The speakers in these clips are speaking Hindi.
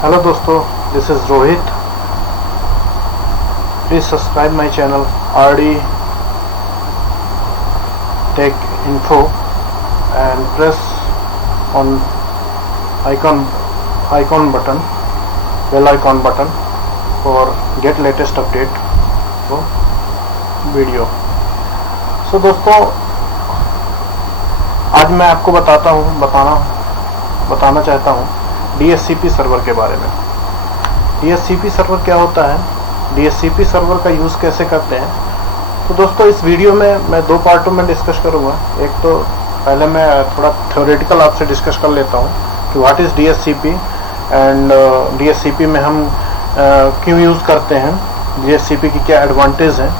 हेलो दोस्तों, this is Rohit. Please subscribe my channel RD Tech Info and press on icon button, bell icon button for get latest update for video. So दोस्तों, आज मैं आपको बताना चाहता हूँ DHCP सर्वर के बारे में. DHCP सर्वर क्या होता है, DHCP सर्वर का यूज़ कैसे करते हैं. तो दोस्तों, इस वीडियो में मैं दो पार्टों में डिस्कस करूँगा. एक तो पहले मैं थोड़ा थ्योरेटिकल आपसे डिस्कस कर लेता हूँ कि what is DHCP and DHCP में हम क्यों यूज़ करते हैं, DHCP की क्या एडवांटेज हैं,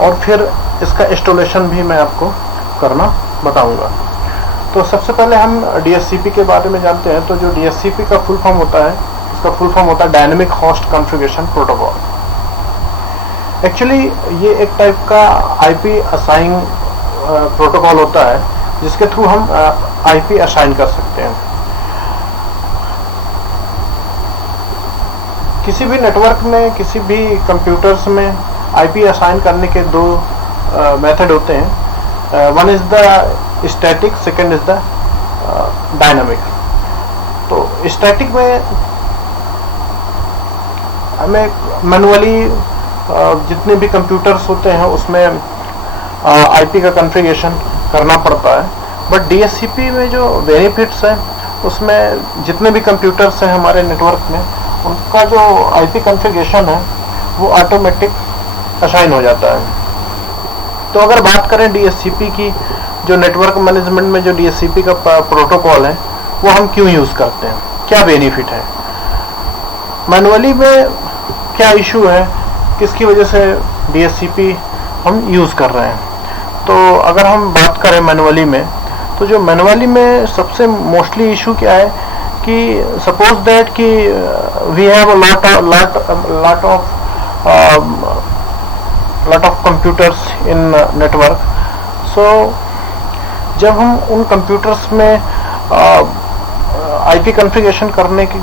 और फिर इसका इंस्टॉलेशन भी मैं आपको करना बताऊँगा. तो सबसे पहले हम DHCP के बारे में जानते हैं. तो जो DHCP का फुल फॉर्म होता है, इसका फुल फॉर्म होता है dynamic host configuration protocol. Actually ये एक टाइप का IP असाइन प्रोटोकॉल होता है जिसके थ्रू हम IP असाइन कर सकते हैं. किसी भी नेटवर्क में, किसी भी कंप्यूटर्स में IP असाइन करने के दो मेथड होते हैं. One is the static, second is the dynamic. तो स्टैटिक में हमें मैनुअली जितने भी कंप्यूटर्स होते हैं उसमें IP का कॉन्फ़िगरेशन करना पड़ता है. बट DHCP में जो बेनिफिट्स हैं, उसमें जितने भी कंप्यूटर्स हैं हमारे नेटवर्क में, उनका जो IP कॉन्फ़िगरेशन है वो ऑटोमेटिक असाइन हो जाता है. तो अगर बात करें DHCP की, जो नेटवर्क मैनेजमेंट में जो DHCP का प्रोटोकॉल है वो हम क्यों यूज़ करते हैं, क्या बेनिफिट है, मैनुअली में क्या इशू है, किसकी वजह से DHCP हम यूज़ कर रहे हैं. तो अगर हम बात करें मैनुअली में, तो जो मैनुअली में सबसे मोस्टली इशू क्या है कि सपोज दैट कि we have lot of computers in network. So जब हम उन कंप्यूटर्स में IP कॉन्फ़िगरेशन करने की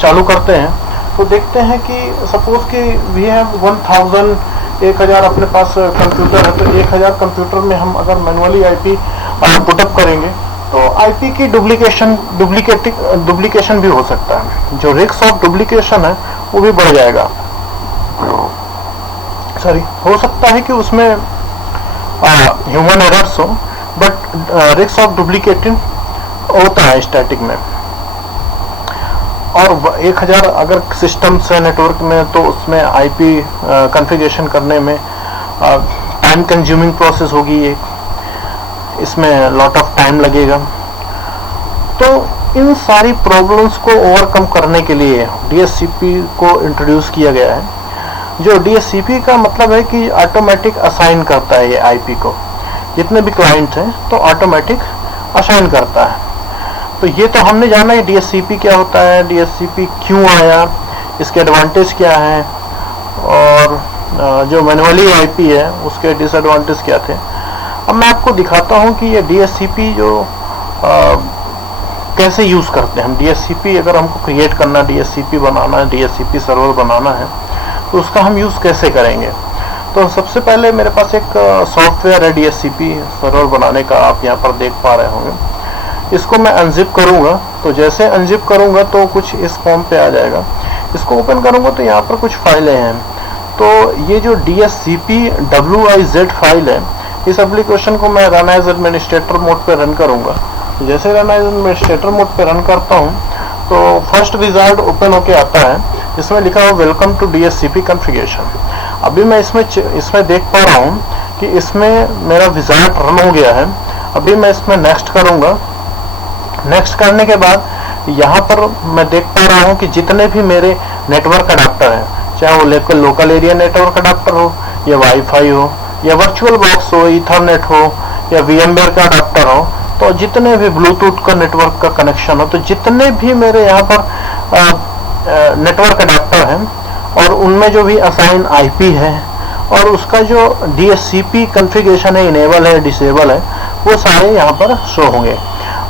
चालू करते हैं तो देखते हैं कि सपोज कि वी हैव 1000 अपने पास कंप्यूटर है. तो 1000 कंप्यूटर में हम अगर मैनुअली IP पुटअप करेंगे तो IP की डुप्लीकेशन भी हो सकता है. जो रिस्क ऑफ डुप्लीकेशन है वो भी बढ़ जाएगा. हो सकता है कि उसमें ह्यूमन एरर्स हो, बट रिस्क ऑफ डुप्लीकेटिंग होता है स्टैटिक में. और 1000 अगर सिस्टम्स है नेटवर्क में तो उसमें IP कॉन्फ़िगरेशन करने में टाइम कंज्यूमिंग प्रोसेस होगी. ये इसमें लॉट ऑफ टाइम लगेगा. तो इन सारी प्रॉब्लम्स को ओवरकम करने के लिए DHCP को इंट्रोड्यूस किया गया है. जो DHCP का मतलब है कि ऑटोमेटिक असाइन करता है ये IP को. जितने भी क्लाइंट हैं तो ऑटोमेटिक असाइन करता है. तो ये तो हमने जाना है DHCP क्या होता है, DHCP क्यों आया, इसके एडवांटेज क्या हैं, और जो मैनुअली IP है उसके डिसएडवांटेज क्या थे. अब मैं आपको दिखाता हूँ कि ये DHCP जो कैसे यूज़ करते हैं हम. DHCP अगर हमको क्रिएट करना, DHCP बनाना है, DHCP सर्वर बनाना है, तो उसका हम यूज़ कैसे करेंगे. तो सबसे पहले मेरे पास एक सॉफ्टवेयर है DHCP सर्वर बनाने का, आप यहाँ पर देख पा रहे होंगे. इसको मैं अनजिप करूँगा. तो जैसे अनजिप करूँगा तो कुछ इस फॉर्म पे आ जाएगा. इसको ओपन करूँगा तो यहाँ पर कुछ फाइलें हैं. तो ये जो DHCP WIZ फाइल है, इस एप्लीकेशन को मैं रन एज एडमिनिस्ट्रेटर मोड पे रन करूँगा. जैसे रन एज एडमिनिस्ट्रेटर मोड पे रन करता हूँ तो फर्स्ट विजार्ड ओपन होके आता है. इसमें लिखा हुआ वेलकम टू DHCP कॉन्फ़िगरेशन. अभी मैं इसमें देख पा रहा हूँ कि इसमें मेरा विजार्ड रन हो गया है. अभी मैं इसमें नेक्स्ट करूँगा. नेक्स्ट करने के बाद यहाँ पर मैं देख पा रहा हूँ कि जितने भी मेरे नेटवर्क अडाप्टर हैं, चाहे वो लोकल एरिया नेटवर्क अडाप्टर हो, या वाईफाई हो, या वर्चुअल बॉक्स हो, ईथरनेट हो, या VMware का अडाप्टर हो, तो जितने भी ब्लूटूथ का नेटवर्क का कनेक्शन हो, तो जितने भी मेरे यहाँ पर नेटवर्क अडाप्टर हैं और उनमें जो भी असाइन IP है और उसका जो DHCP कॉन्फ़िगरेशन है, इनेबल है, डिसेबल है, वो सारे यहाँ पर शो होंगे.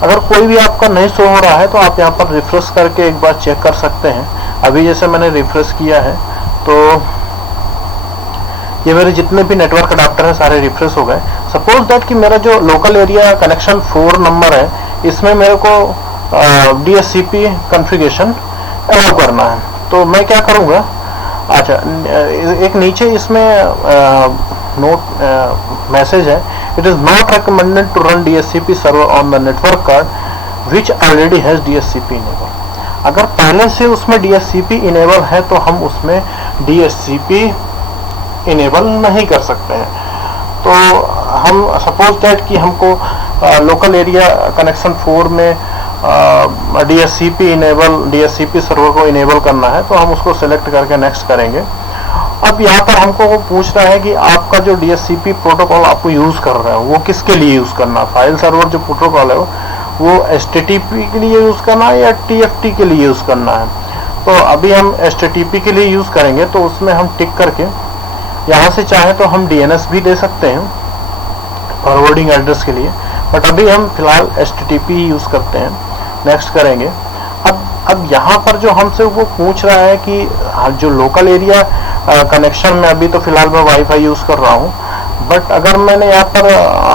अगर कोई भी आपका नहीं शो हो रहा है तो आप यहाँ पर रिफ्रेश करके एक बार चेक कर सकते हैं। अभी जैसे मैंने रिफ्रेश किया है तो ये मेरे जितने भी नेटवर्क अडाप्टर हैं सारे रिफ्रेश हो गए। सपोज दैट कि मेरा जो लोकल एरिया कनेक्शन 4 नंबर है इसमें मेरे को DHCP कॉन्फ़िगरेशन अलाउ करना है, तो मैं क्या करूँगा। अच्छा, एक नीचे इसमें नोट मैसेज है, it is not recommended to run DHCP server on the network card which already has DHCP enable. अगर पहले से उसमें DHCP इनेबल है तो हम उसमें DHCP इनेबल नहीं कर सकते हैं। तो हम सपोज दैट कि हमको लोकल एरिया कनेक्शन 4 में DHCP सर्वर को इनेबल करना है, तो हम उसको सिलेक्ट करके नेक्स्ट करेंगे। अब यहाँ पर हमको वो पूछ रहा है कि आपका जो DHCP प्रोटोकॉल आपको यूज कर रहे हो वो किसके लिए यूज करना है। फाइल सर्वर जो प्रोटोकॉल है वो HTTP के लिए यूज करना है या TFT के लिए यूज करना है। तो अभी हम HTTP के लिए यूज करेंगे, तो उसमें हम टिक करके यहाँ से चाहे तो हम DNS भी दे सकते हैं फॉरवर्डिंग एड्रेस के लिए, बट अभी हम फिलहाल HTTP ही यूज करते हैं। नेक्स्ट करेंगे। अब यहाँ पर जो हमसे वो पूछ रहा है कि जो लोकल एरिया कनेक्शन में, अभी तो फिलहाल मैं वाईफाई यूज कर रहा हूँ, बट अगर मैंने यहाँ पर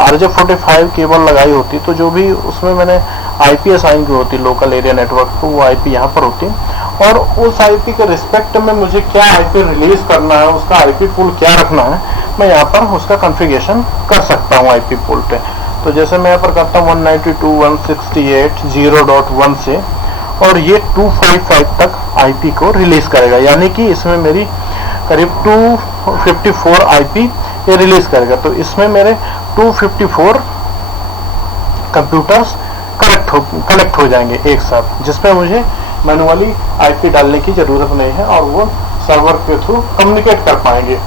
RJ45 केबल लगाई होती तो जो भी उसमें मैंने IP असाइन की होती लोकल एरिया नेटवर्क को, वो IP यहाँ पर होती, और उस IP के रिस्पेक्ट में मुझे क्या IP रिलीज करना है, उसका IP पूल क्या रखना है, मैं यहाँ पर उसका कॉन्फ़िगरेशन कर सकता हूँ IP पूल पे। तो जैसे मैं यहाँ पर करता हूँ 192.168.0.1 से, और ये 255 तक IP को रिलीज करेगा, यानी कि इसमें मेरी करीब 254 IP ये रिलीज करेगा। तो इसमें मेरे 254 कंप्यूटर्स कनेक्ट हो जाएंगे एक साथ, जिसमें मुझे मैनुअली IP डालने की जरूरत नहीं है और वो सर्वर के थ्रू कम्युनिकेट कर पाएंगे।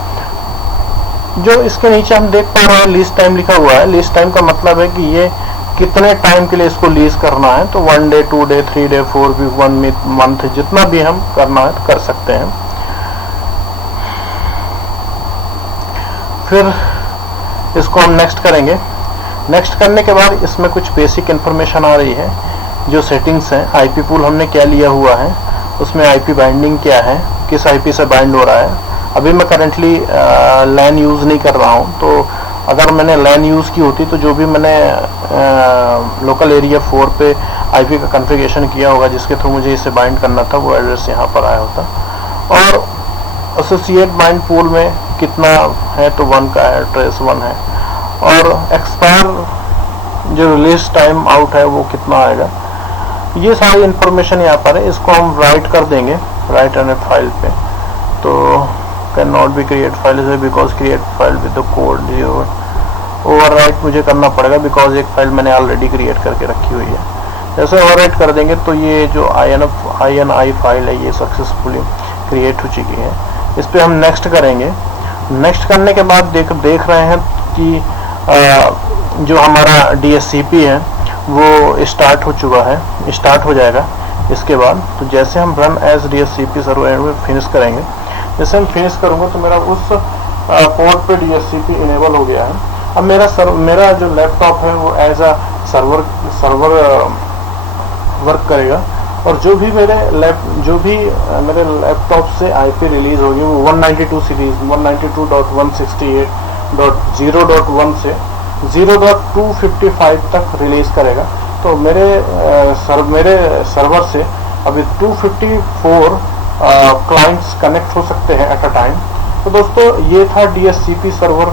जो इसके नीचे हम देख पा रहे हैं लीज टाइम लिखा हुआ है। लीज टाइम का मतलब है कि ये कितने टाइम के लिए इसको लीज करना है, तो 1 day 2 day 3 day 4 week 1 month जितना भी हम करना है कर सकते हैं। फिर इसको हम नेक्स्ट करेंगे। नेक्स्ट करने के बाद इसमें कुछ बेसिक इंफॉर्मेशन आ रही है, जो सेटिंग्स हैं। IP पूल हमने क्या लिया हुआ है, उसमें IP बाइंडिंग क्या है, किस IP से बाइंड हो रहा है। अभी मैं करेंटली LAN यूज़ नहीं कर रहा हूँ, तो अगर मैंने LAN यूज़ की होती तो जो भी मैंने लोकल एरिया 4 पे IP का कॉन्फ़िगरेशन किया होगा जिसके थ्रू मुझे इसे बाइंड करना था, वो एड्रेस यहाँ पर आया होता। और एसोसिएट बाइंड पूल में कितना है, तो 1 का एड्रेस 1 है, और एक्सपायर जो रिलीज टाइम आउट है वो कितना आएगा, ये सारी इंफॉर्मेशन यहाँ पर है। इसको हम राइट कर देंगे, राइट एन ए फाइल पे। तो can not be create file because create file with the code overwrite मुझे करना पड़ेगा, बिकॉज एक फाइल मैंने ऑलरेडी क्रिएट करके रखी हुई है। जैसे ओवरराइट कर देंगे तो ये जो INI फाइल है ये सक्सेसफुली क्रिएट हो चुकी है। इस पर हम नेक्स्ट करेंगे। नेक्स्ट करने के बाद देख रहे हैं कि जो हमारा DHCP है वो स्टार्ट हो चुका है, स्टार्ट हो जाएगा इसके बाद। तो जैसे हम run as DHCP server finish करेंगे, जैसे हम फिनिश करूँगा तो मेरा उस पोर्ट पे DHCP इनेबल हो गया है। अब मेरा जो लैपटॉप है वो एज अ सर्वर वर्क करेगा, और जो भी मेरे लैपटॉप से IP रिलीज होगी वो 192 सीरीज 192.168.0.1 से 0.255 तक रिलीज करेगा। तो मेरे सर्वर से अभी 254 क्लाइंट्स कनेक्ट हो सकते हैं एट अ टाइम। तो दोस्तों ये था DHCP सर्वर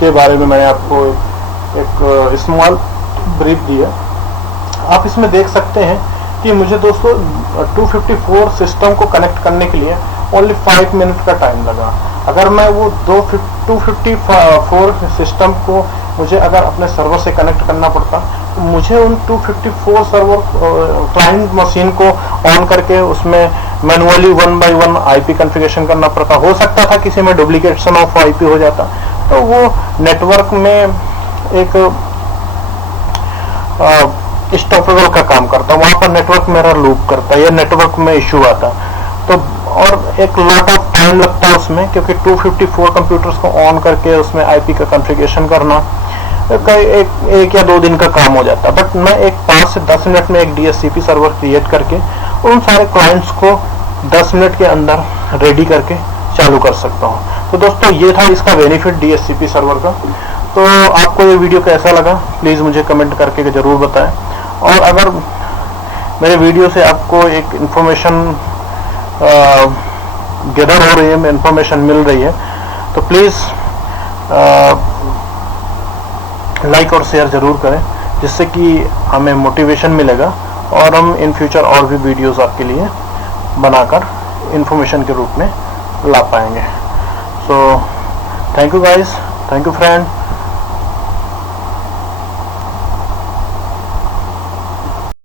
के बारे में मैंने आपको एक स्मॉल ब्रीफ दिया। आप इसमें देख सकते हैं कि मुझे दोस्तों 254 सिस्टम को कनेक्ट करने के लिए ओनली 5 मिनट का टाइम लगा। अगर मैं वो 254 सिस्टम को मुझे अगर अपने सर्वर से कनेक्ट करना पड़ता तो मुझे उन 254 सर्वर क्लाइंट मशीन को ऑन करके उसमें मैनुअली 1 बाय 1 IP कॉन्फ़िगरेशन करना पड़ता। हो सकता था किसी में डुप्लीकेशन ऑफ IP हो जाता, तो वो नेटवर्क में एक स्टॉपेबल का काम करता, वहां पर नेटवर्क मेरा लूप करता या नेटवर्क में इश्यू आता। तो और एक लॉट ऑफ टाइम लगता है उसमें, क्योंकि 254 कंप्यूटर्स को ऑन करके उसमें IP का कॉन्फ़िगरेशन करना, एक या 2 दिन का काम हो जाता है, बट मैं एक 5 से 10 मिनट में एक DHCP सर्वर क्रिएट करके उन सारे क्लाइंट्स को 10 मिनट के अंदर रेडी करके चालू कर सकता हूँ। तो दोस्तों ये था इसका बेनिफिट DHCP सर्वर का। तो आपको ये वीडियो कैसा लगा प्लीज़ मुझे कमेंट करके ज़रूर बताएं, और अगर मेरे वीडियो से आपको एक इन्फॉर्मेशन गैदर हो रही है, इन्फॉर्मेशन मिल रही है, तो प्लीज़ लाइक और शेयर ज़रूर करें, जिससे कि हमें मोटिवेशन मिलेगा और हम इन फ्यूचर और भी वीडियोस आपके लिए बनाकर इन्फॉर्मेशन के रूप में ला पाएंगे। So thank you guys, thank you friend.